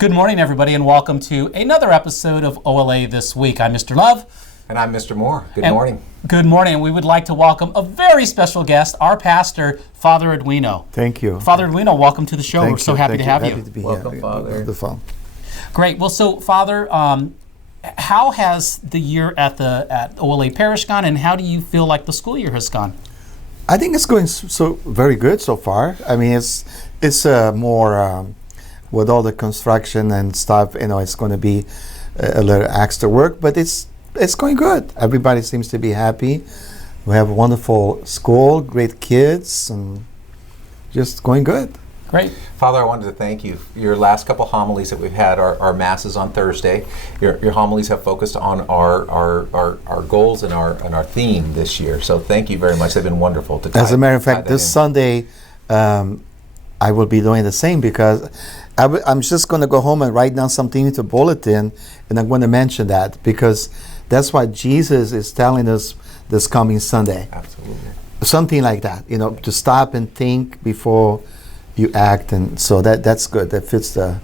Good morning, everybody, and welcome to another episode of OLA This Week. I'm Mr. Love. And I'm Mr. Moore. Good morning. Good morning, and we would like to welcome a very special guest, our pastor, Father Edwino. Thank you. Father Edwino, welcome to the show. We're so happy to have you. Happy to be Welcome, here. Father. The phone. Great. Well, so, Father, how has the year at OLA Parish gone, and how do you feel like the school year has gone? I think it's going so very good so far. I mean, it's more with all the construction and stuff. You know, it's going to be a little extra work, but it's going good. Everybody seems to be happy. We have a wonderful school, great kids, and just going good. Great. Father, I wanted to thank you. Your last couple homilies that we've had, our masses on Thursday, your homilies have focused on our goals and our theme this year. So thank you very much. They've been wonderful. As a matter of fact, this Sunday, I will be doing the same because I'm just going to go home and write down something into bulletin, and I'm going to mention that because that's what Jesus is telling us this coming Sunday. Absolutely. Something like that, you know, to stop and think before you act, and so that's good. That fits the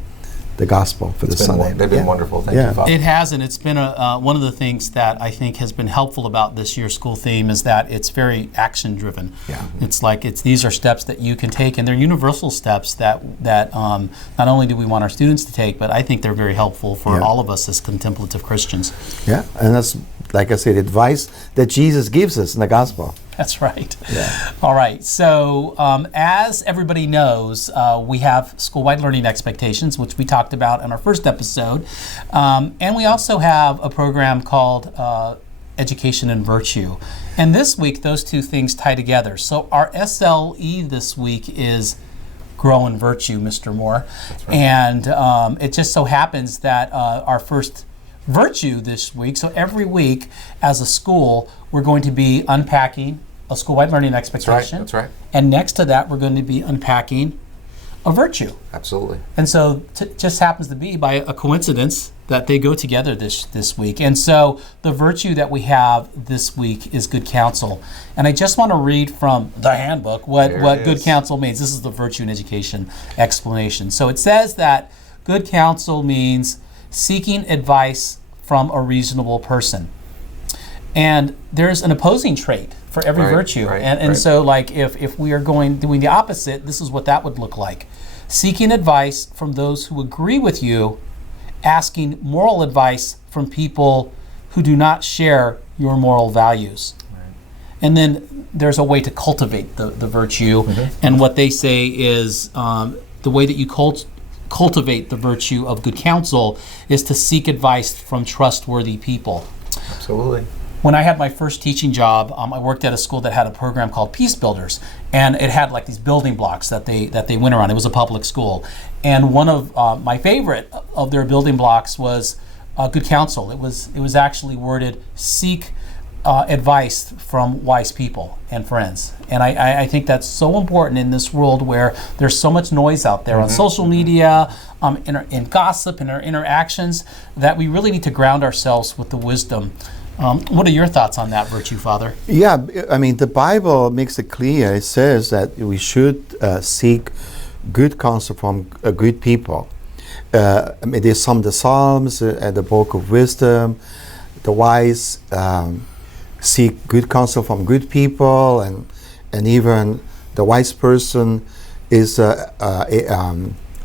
gospel for the Sunday. They've been wonderful. Thank you, Father. It has, and it's been one of the things that I think has been helpful about this year's school theme is that it's very action-driven. Yeah. It's like these are steps that you can take, and they're universal steps that not only do we want our students to take, but I think they're very helpful for all of us as contemplative Christians. Yeah, and that's, like I said, advice that Jesus gives us in the gospel. That's right. Yeah. All right. So as everybody knows, we have school-wide learning expectations, which we talked about in our first episode. And we also have a program called Education and Virtue. And this week, those two things tie together. So our SLE this week is Grow in Virtue, Mr. Moore. That's right. And it just so happens that our first virtue this week, so every week as a school, we're going to be unpacking a school-wide learning expectation. That's right. And next to that, we're going to be unpacking a virtue. Absolutely. And so just happens to be by a coincidence that they go together this week. And so the virtue that we have this week is good counsel. And I just want to read from the handbook what good counsel means. This is the virtue in education explanation. So it says that good counsel means seeking advice from a reasonable person. And there's an opposing trait for every virtue. And so like if we are doing the opposite, this is what that would look like. Seeking advice from those who agree with you, asking moral advice from people who do not share your moral values. Right. And then there's a way to cultivate the virtue. Mm-hmm. And what they say is the way that you cultivate the virtue of good counsel is to seek advice from trustworthy people. Absolutely. When I had my first teaching job, I worked at a school that had a program called Peace Builders, and it had like these building blocks that they went around. It was a public school, and one of my favorite of their building blocks was good counsel. It was actually worded seek advice from wise people and friends. And I think that's so important in this world where there's so much noise out there on social media, in gossip, in our interactions, that we really need to ground ourselves with the wisdom. What are your thoughts on that virtue, Father? Yeah, I mean, the Bible makes it clear. It says that we should seek good counsel from good people. I mean, there's some of the Psalms and the Book of Wisdom. The wise seek good counsel from good people, and even the wise person is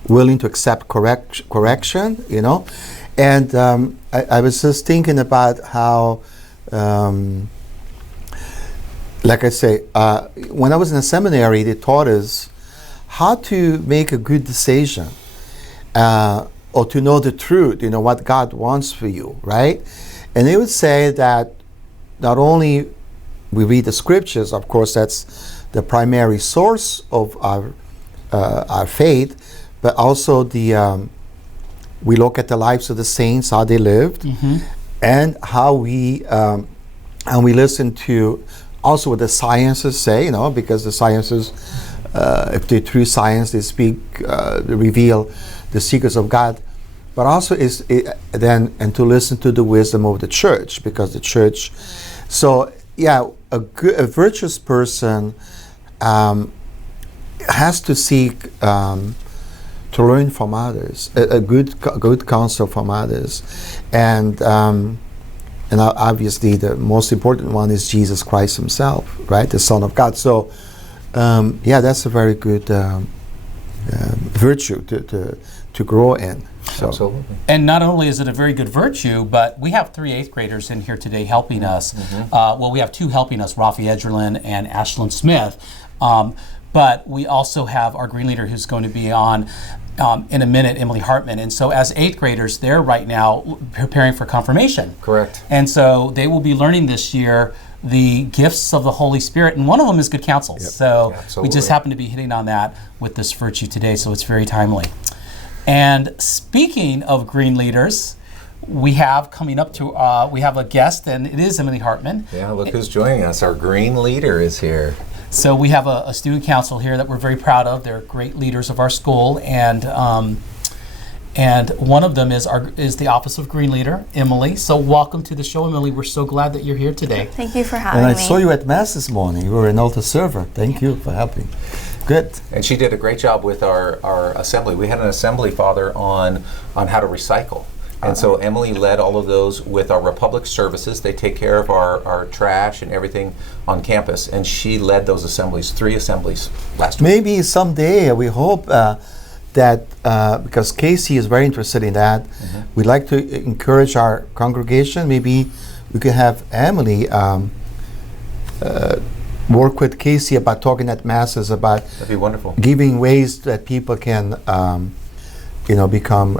willing to accept correction, you know. And I was just thinking about how, like I say, when I was in the seminary, they taught us how to make a good decision, or to know the truth, you know, what God wants for you, right? And they would say that not only we read the scriptures, of course, that's the primary source of our faith, but also we look at the lives of the saints, how they lived, and how we listen to also what the sciences say, you know, because the sciences, if they're true science, they speak, reveal the secrets of God. But also and to listen to the wisdom of the church, because the church. So yeah, a virtuous person has to seek to learn from others, a good counsel from others, and obviously the most important one is Jesus Christ Himself, right, the Son of God. So that's a very good virtue to grow in. So. Absolutely. And not only is it a very good virtue, but we have 3 8th graders in here today helping us. We have 2 helping us, Rafi Edgerlin and Ashlyn Smith. But we also have our green leader who's going to be on in a minute, Emily Hartman. And so as 8th graders, they're right now preparing for confirmation. Correct. And so they will be learning this year the gifts of the Holy Spirit, and one of them is good counsel. Yep. So Absolutely. we just happen to be hitting on that with this virtue today, so it's very timely. And speaking of green leaders, we have coming up to, we have a guest, and it is Emily Hartman. Yeah, look who's joining us. Our green leader is here. So we have a student council here that we're very proud of. They're great leaders of our school, and one of them is the Office of Green Leader, Emily. So welcome to the show, Emily. We're so glad that you're here today. Thank you for having And me. I saw you at Mass this morning. You were an altar server. Thank you for helping. Good. And she did a great job with our assembly. We had an assembly, Father, on how to recycle. And so Emily led all of those with our Republic services. They take care of our trash and everything on campus. And she led those assemblies, 3 assemblies last week. Maybe someday we hope that because Casey is very interested in that, we'd like to encourage our congregation. Maybe we could have Emily work with Casey about talking at masses about That'd be wonderful. giving ways that people can, become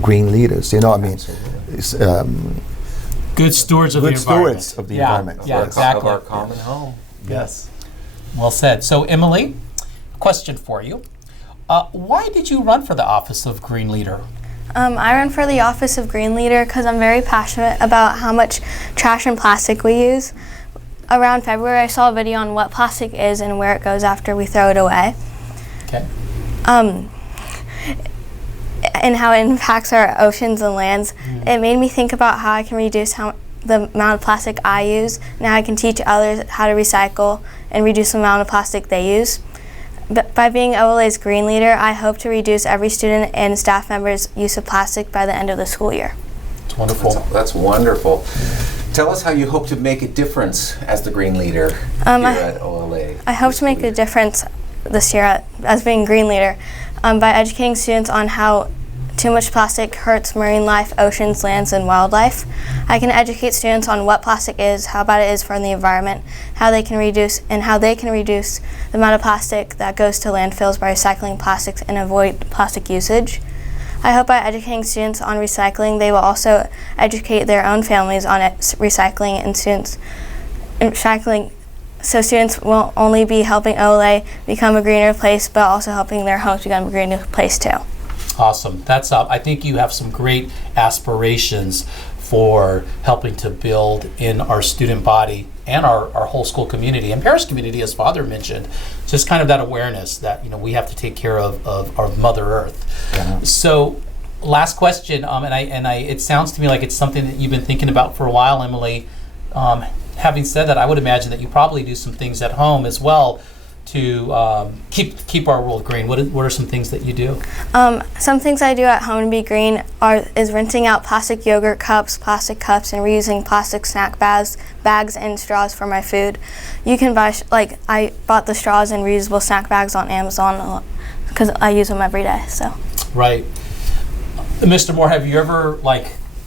green leaders. It's, Good stewards of the good environment. stewards of the Yeah, environment. yeah, Yes. exactly. Of our common home. Yes. Well said. So Emily, question for you. Why did you run for the Office of Green Leader? I run for the Office of Green Leader because I'm very passionate about how much trash and plastic we use. Around February, I saw a video on what plastic is and where it goes after we throw it away. Okay. And how it impacts our oceans and lands. It made me think about how I can reduce the amount of plastic I use, and how I can teach others how to recycle and reduce the amount of plastic they use. But by being OLA's green leader, I hope to reduce every student and staff member's use of plastic by the end of the school year. It's wonderful. That's wonderful. Tell us how you hope to make a difference as the green leader here at OLA. I hope to make a difference this year as being green leader by educating students on how too much plastic hurts marine life, oceans, lands, and wildlife. I can educate students on what plastic is, how bad it is for the environment, how they can reduce the amount of plastic that goes to landfills by recycling plastics and avoid plastic usage. I hope by educating students on recycling, they will also educate their own families on recycling so students won't only be helping OLA become a greener place, but also helping their homes become a greener place too. Awesome. That's I think you have some great aspirations for helping to build in our student body and our whole school community and parish community, as Father mentioned, just kind of that awareness that we have to take care of our Mother Earth. Yeah. So, last question, it sounds to me like it's something that you've been thinking about for a while, Emily. Having said that, I would imagine that you probably do some things at home as well to keep our world green. What are some things that you do? Some things I do at home to be green is rinsing out plastic yogurt cups, plastic cups, and reusing plastic snack bags and straws for my food. You can buy, I bought the straws and reusable snack bags on Amazon because I use them every day. So. Right. Mr. Moore, have you ever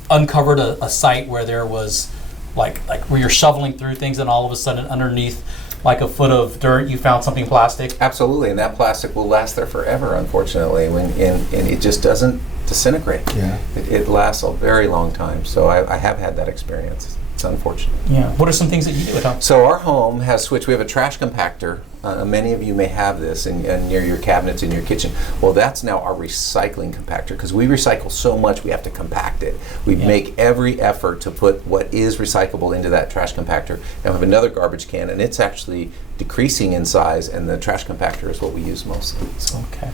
uncovered a site where there was where you're shoveling through things and all of a sudden underneath a foot of dirt you found something plastic? Absolutely, and that plastic will last there forever, unfortunately, and it just doesn't disintegrate. Yeah. It lasts a very long time, so I have had that experience. It's unfortunate. Yeah. What are some things that you do at home? So our home has switched. We have a trash compactor. Many of you may have this near your cabinets in your kitchen. Well, that's now our recycling compactor because we recycle so much we have to compact it. We make every effort to put what is recyclable into that trash compactor. And we have another garbage can, and it's actually decreasing in size, and the trash compactor is what we use mostly. So. Okay.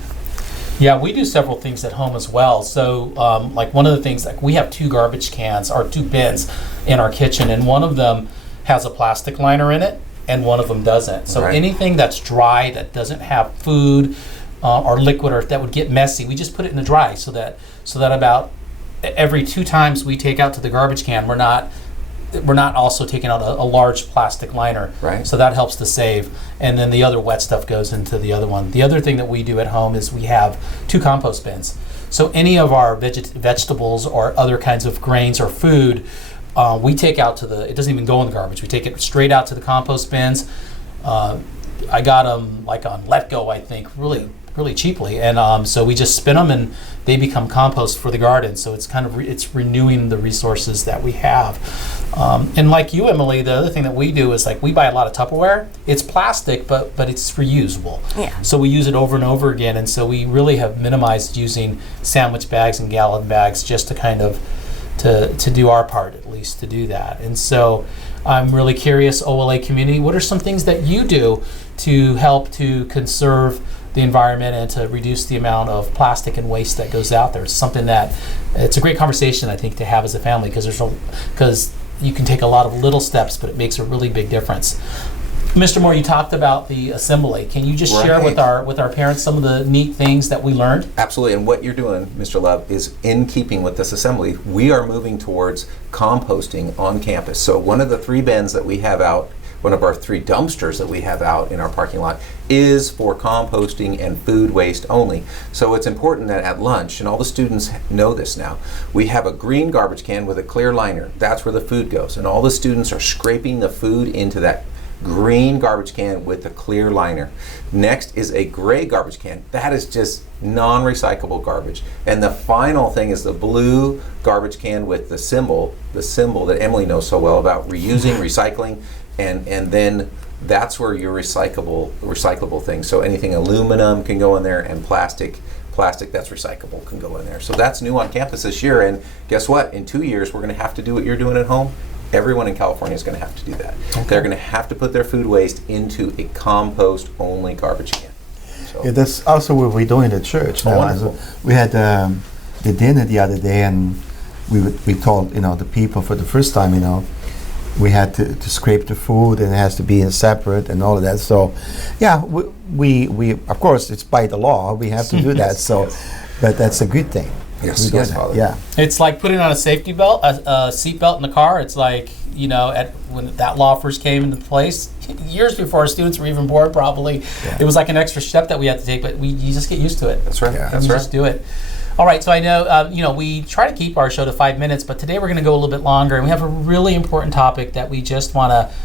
Yeah, we do several things at home as well. So, one of the things, we have 2 garbage cans or 2 bins in our kitchen, and one of them has a plastic liner in it, and one of them doesn't. So Right. anything that's dry, that doesn't have food, or liquid, or that would get messy, we just put it in the dry, so that about every 2 times we take out to the garbage can, we're not also taking out a large plastic liner. Right. So that helps to save. And then the other wet stuff goes into the other one. The other thing that we do at home is we have 2 compost bins. So any of our vegetables or other kinds of grains or food, we take out to it doesn't even go in the garbage. We take it straight out to the compost bins. I got them like on Let Go, I think, really cheaply. And so we just spin them and they become compost for the garden. So it's kind of, it's renewing the resources that we have. And like you, Emily, the other thing that we do is, like, we buy a lot of Tupperware. It's plastic, but it's reusable. Yeah. So we use it over and over again. And so we really have minimized using sandwich bags and gallon bags, just to kind of, to do our part, at least, to do that. And so I'm really curious, OLA community, what are some things that you do to help to conserve the environment and to reduce the amount of plastic and waste that goes out there? It's something that, it's a great conversation, I think, to have as a family, because you can take a lot of little steps, but it makes a really big difference. Mr. Moore, you talked about the assembly. Can you just share with our parents some of the neat things that we learned? Absolutely, and what you're doing, Mr. Love, is in keeping with this assembly. We are moving towards composting on campus. So one of the 3 bins that we have out, one of our 3 dumpsters that we have out in our parking lot, is for composting and food waste only. So it's important that at lunch, and all the students know this now, we have a green garbage can with a clear liner. That's where the food goes, and all the students are scraping the food into that green garbage can with a clear liner. Next is a gray garbage can. That is just non-recyclable garbage. And the final thing is the blue garbage can with the symbol that Emily knows so well about, reusing, recycling, and then that's where your recyclable things. So anything aluminum can go in there, and plastic that's recyclable can go in there. So that's new on campus this year, and guess what? In 2 years, we're going to have to do what you're doing at home. Everyone in California is going to have to do that. Okay. They're going to have to put their food waste into a compost-only garbage can. So. Yeah, that's also what we do in the church. Wonderful. We had the dinner the other day, and we told the people for the first time, we had to scrape the food, and it has to be separate and all of that. So, yeah, we of course, it's by the law, we have to do that. So, but that's a good thing. Yes, Father. Yeah. It's like putting on a safety belt, a seat belt in the car. It's like, when that law first came into place, years before our students were even born, probably, it was like an extra step that we had to take, but you just get used to it. That's right. Yeah. That's you right. just do it. All right, so I know, we try to keep our show to 5 minutes, but today we're going to go a little bit longer, and we have a really important topic that we just want to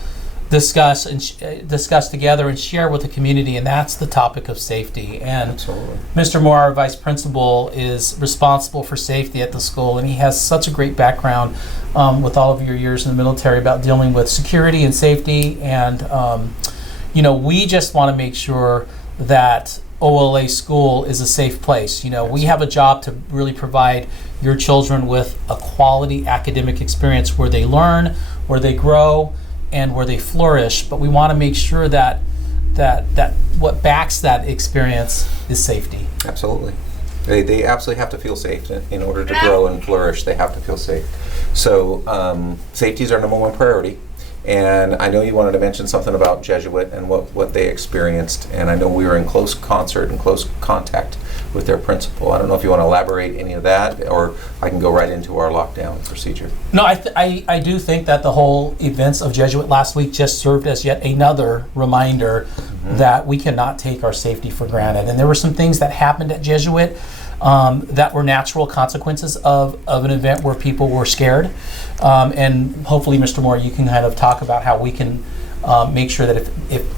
discuss and discuss together and share with the community, and that's the topic of safety. And Absolutely. Mr. Moore, our vice principal, is responsible for safety at the school, and he has such a great background with all of your years in the military about dealing with security and safety. And we just want to make sure that OLA school is a safe place. We have a job to really provide your children with a quality academic experience where they learn, where they grow, and where they flourish, but we want to make sure that what backs that experience is safety. Absolutely. They absolutely have to feel safe in order to grow and flourish. They have to feel safe. So safety is our number 1 priority. And I know you wanted to mention something about Jesuit and what they experienced. And I know we were in close concert and close contact with their principal. I don't know if you want to elaborate any of that, or I can go right into our lockdown procedure. No, I do think that the whole events of Jesuit last week just served as yet another reminder that we cannot take our safety for granted. And there were some things that happened at Jesuit that were natural consequences of an event where people were scared. And hopefully, Mr. Moore, you can kind of talk about how we can make sure that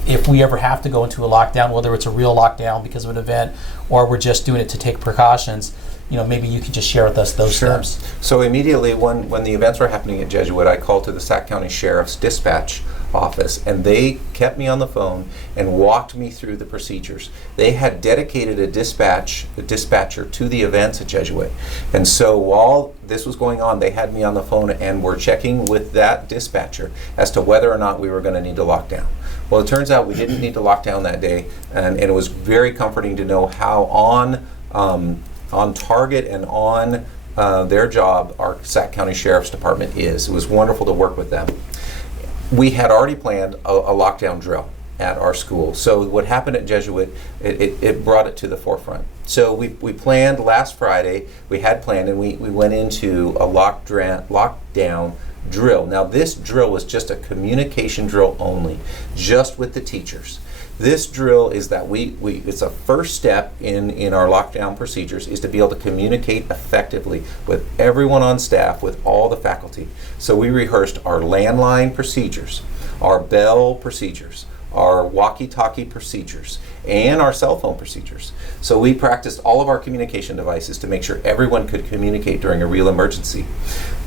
if we ever have to go into a lockdown, whether it's a real lockdown because of an event or we're just doing it to take precautions, maybe you could just share with us those steps. So immediately when the events were happening at Jesuit, I called to the Sac County Sheriff's dispatch office, and they kept me on the phone and walked me through the procedures. They had dedicated a dispatcher to the events at Jesuit. And so while this was going on, they had me on the phone and were checking with that dispatcher as to whether or not we were going to need to lock down. Well, it turns out we didn't need to lock down that day, and it was very comforting to know how on target and on their job our Sac County Sheriff's Department is. It was wonderful to work with them. We had already planned a lockdown drill, at our school. So what happened at Jesuit, it brought it to the forefront. So we planned last Friday, we had planned, and we went into a lockdown drill. Now this drill was just a communication drill only, just with the teachers. This drill is that it's a first step in our lockdown procedures, is to be able to communicate effectively with everyone on staff, with all the faculty. So we rehearsed our landline procedures, our bell procedures, our walkie-talkie procedures, and our cell phone procedures. So we practiced all of our communication devices to make sure everyone could communicate during a real emergency.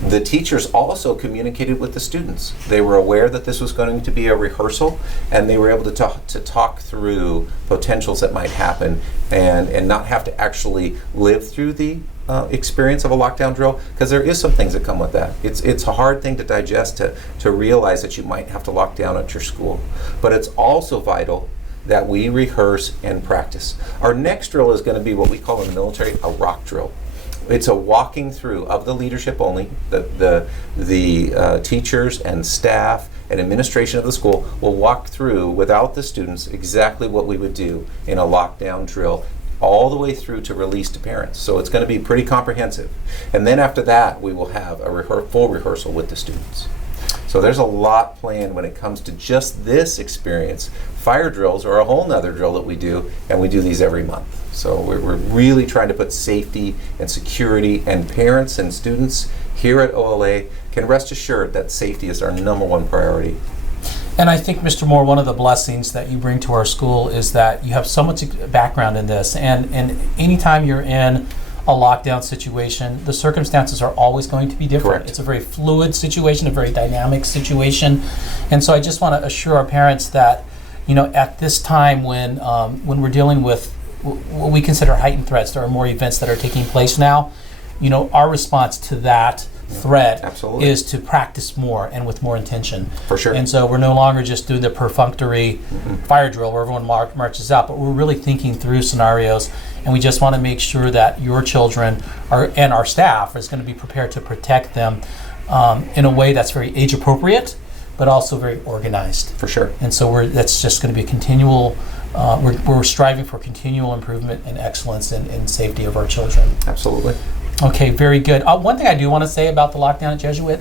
The teachers also communicated with the students. They were aware that this was going to be a rehearsal, and they were able to talk through potentials that might happen and not have to actually live through the experience of a lockdown drill, because there is some things that come with that. It's a hard thing to digest, to realize that you might have to lock down at your school. But it's also vital that we rehearse and practice. Our next drill is going to be what we call in the military a rock drill. It's a walking through of the leadership only. The teachers and staff and administration of the school will walk through without the students exactly what we would do in a lockdown drill, all the way through to release to parents. So it's going to be pretty comprehensive. And then after that, we will have a full rehearsal with the students. So there's a lot planned when it comes to just this experience. Fire drills are a whole nother drill that we do, and we do these every month. So we're really trying to put safety and security, and parents and students here at OLA can rest assured that safety is our #1 priority. And I think, Mr. Moore, one of the blessings that you bring to our school is that you have so much background in this, and anytime you're in a lockdown situation, the circumstances are always going to be different. Correct. It's a very fluid situation, a very dynamic situation, and so I just want to assure our parents that, at this time when we're dealing with what we consider heightened threats, there are more events that are taking place now. Our response to that threat Absolutely. is to practice more and with more intention. For sure. And so we're no longer just doing the perfunctory fire drill where everyone marches out, but we're really thinking through scenarios, and we just want to make sure that your children and our staff is going to be prepared to protect them in a way that's very age appropriate, but also very organized. For sure. And so that's just going to be a continual, we're striving for continual improvement and excellence in safety of our children. Absolutely. Okay, very good. One thing I do want to say about the lockdown at Jesuit,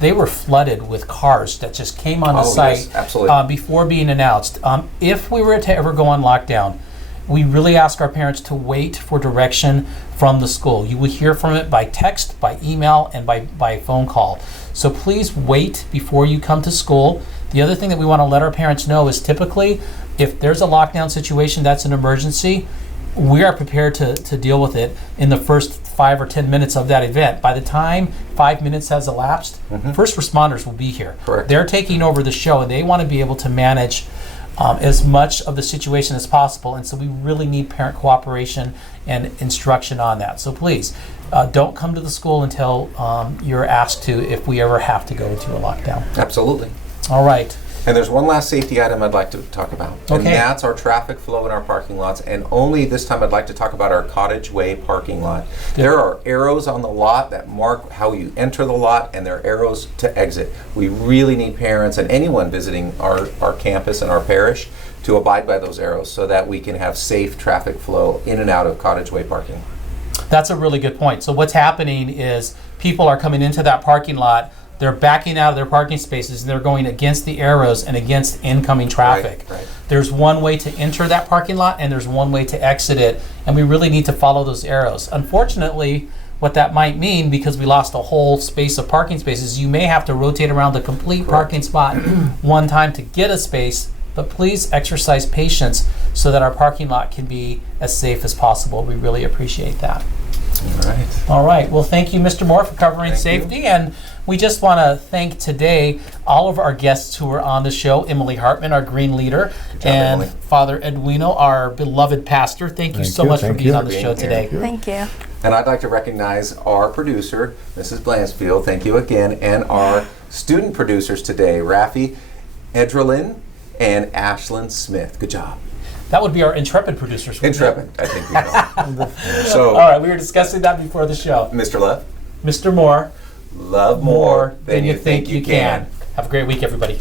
they were flooded with cars that just came on the site yes, absolutely. Before being announced. If we were to ever go on lockdown, we really ask our parents to wait for direction from the school. You will hear from it by text, by email, and by phone call. So please wait before you come to school. The other thing that we want to let our parents know is typically, if there's a lockdown situation that's an emergency, we are prepared to deal with it in the first 5 or 10 minutes of that event. By the time 5 minutes has elapsed, first responders will be here. Correct. They're taking over the show, and they want to be able to manage as much of the situation as possible, and so we really need parent cooperation and instruction on that. So please, don't come to the school until you're asked to, if we ever have to go into a lockdown. Absolutely. All right. And there's one last safety item I'd like to talk about. And Okay. that's our traffic flow in our parking lots. And only this time I'd like to talk about our Cottage Way parking lot. There are arrows on the lot that mark how you enter the lot, and there are arrows to exit. We really need parents and anyone visiting our campus and our parish to abide by those arrows so that we can have safe traffic flow in and out of Cottage Way parking. That's a really good point. So what's happening is people are coming into that parking lot, they're backing out of their parking spaces, and they're going against the arrows and against incoming traffic. Right. There's one way to enter that parking lot, and there's one way to exit it, and we really need to follow those arrows. Unfortunately, what that might mean, because we lost a whole space of parking spaces, you may have to rotate around the complete parking spot one time to get a space, but please exercise patience so that our parking lot can be as safe as possible. We really appreciate that. All right. All right. Well, thank you, Mr. Moore, for covering Thank safety. you. And we just want to thank today all of our guests who were on the show. Emily Hartman, our Green Leader, job, and Emily. Father Edwino, our beloved pastor. Thank you so much for being on the show today. Thank you. And I'd like to recognize our producer, Mrs. Blansfield. Thank you again. And our student producers today, Rafi Edralin and Ashlyn Smith. Good job. That would be our intrepid producers. wouldn't it? Intrepid, I think we know. So, All right. We were discussing that before the show. Mr. Love, Mr. Moore, love more than you think you can. Have a great week, everybody.